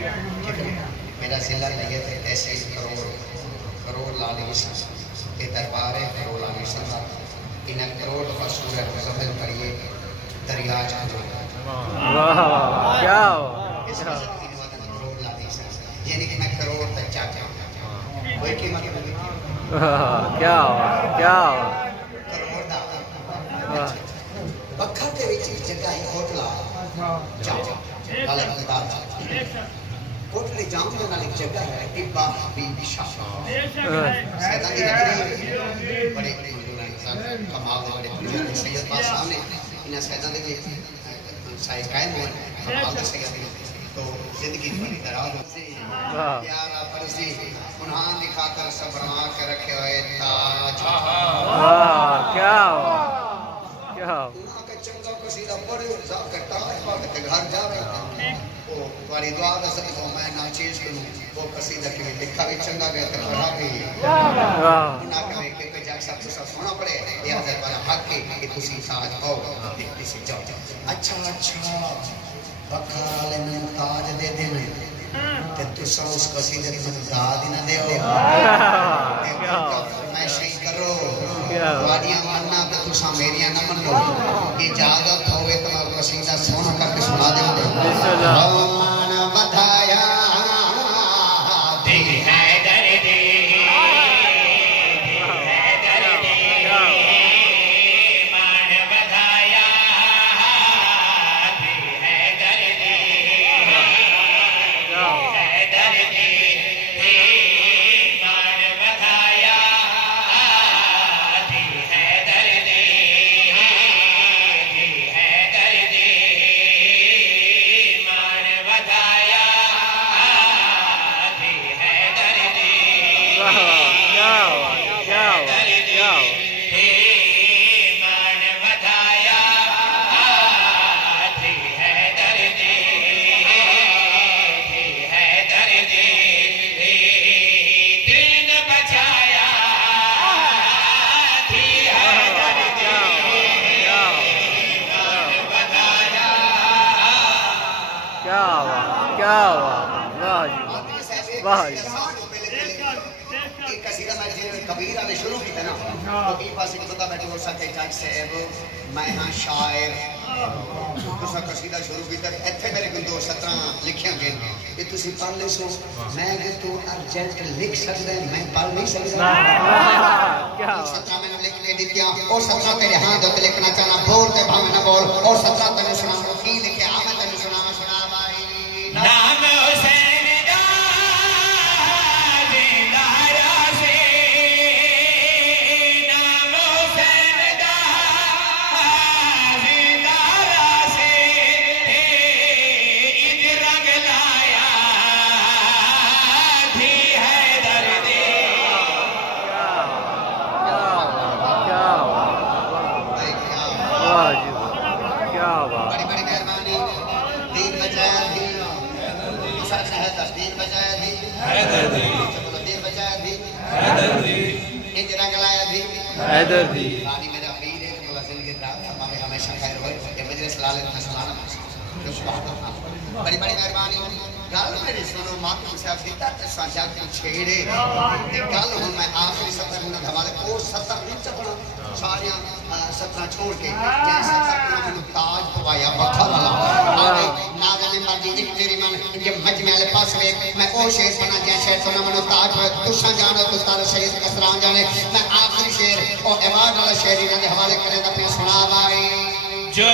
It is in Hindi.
मेरा जिला नहीं है ऐसे करोड़ लाल ये दरबार है करोड़ लाल इन करोड़ मशहूर है मुजम्मिल पढ़िए दरिया क्या यानी कि मैं करोड़ तक चाहता हूँ वही कीमत क्या बखा के जगह ही होटल कोटले जाम के नाल एक जगह है टिब्बा बीबी शाह सैयदां दी नगरी बड़े कमाल दे बड़े पुजारी सैयद पास सामने इन सैयदां दे साइज कायम हुए कमाल दे सैयद तो जिंदगी बड़ी दराज से प्यारा फर्जी उन्हां दिखाकर सब बना के रखे हुए ताज क्या उन्हां का चंगा कसीदा पढ़े साहब का ताज पढ़ के घर जावे ओ वाली दुआ दा सदका मैं ना चीज करूं वो कसीदा के लिखा भी चंगा गया तो पढ़ा भी उन्हां के जाके सब सोना पड़े ये हजरत वाला हक है कि तुसी ताज पाओ किसी जाओ अच्छा बखाल में ताज दे देने ते तुसा उस कसीदे में दाद ना देओ मैं सही करो वाडियां मानना तो तुसा मेरियां ना मनो इजाजत होवे तो मैं कसीदा सोना करके सुना दे मान बधाया दे है दर्द लिख सकते मैं पढ़ नहीं सकता क्या 17 मैंने लिखने दी दिया और 17 तेरे हाथ होते लिखना चाहना बोल ते भावे ना बोल और 17 तेरे सुना की लिखे आ मैं तेरे सुना भाई नाम हुसैन दा जिंदारा से नाम हुसैन दा जिंदारा से ईद रंग लाया रानी मेरा पीर है बोला जिंदगी का हमें हमेशा खैर होए ये मजलिस लाले में सलाना बड़ी बड़ी मेहरबानी गल मेरी सुनो मातम साहब सीता ते साजा को छेड़े एक गल हुन मैं आखिरी सत्र में हवाले को 70 नहीं चकना सारियां 17 छोड़ के जैसे सत्र में ताज पवाया बखा वाला आगे ना जाने मर्जी एक तेरी मन ये मजमे वाले पास में मैं ओ शेर बना जै शेर सुना मनो ताज तुसा जानो तो तारा शहीद कसरान जाने मैं आखिरी शेर और इमाद वाला शेर इन्हां दे हवाले करे दा पे सुना भाई जो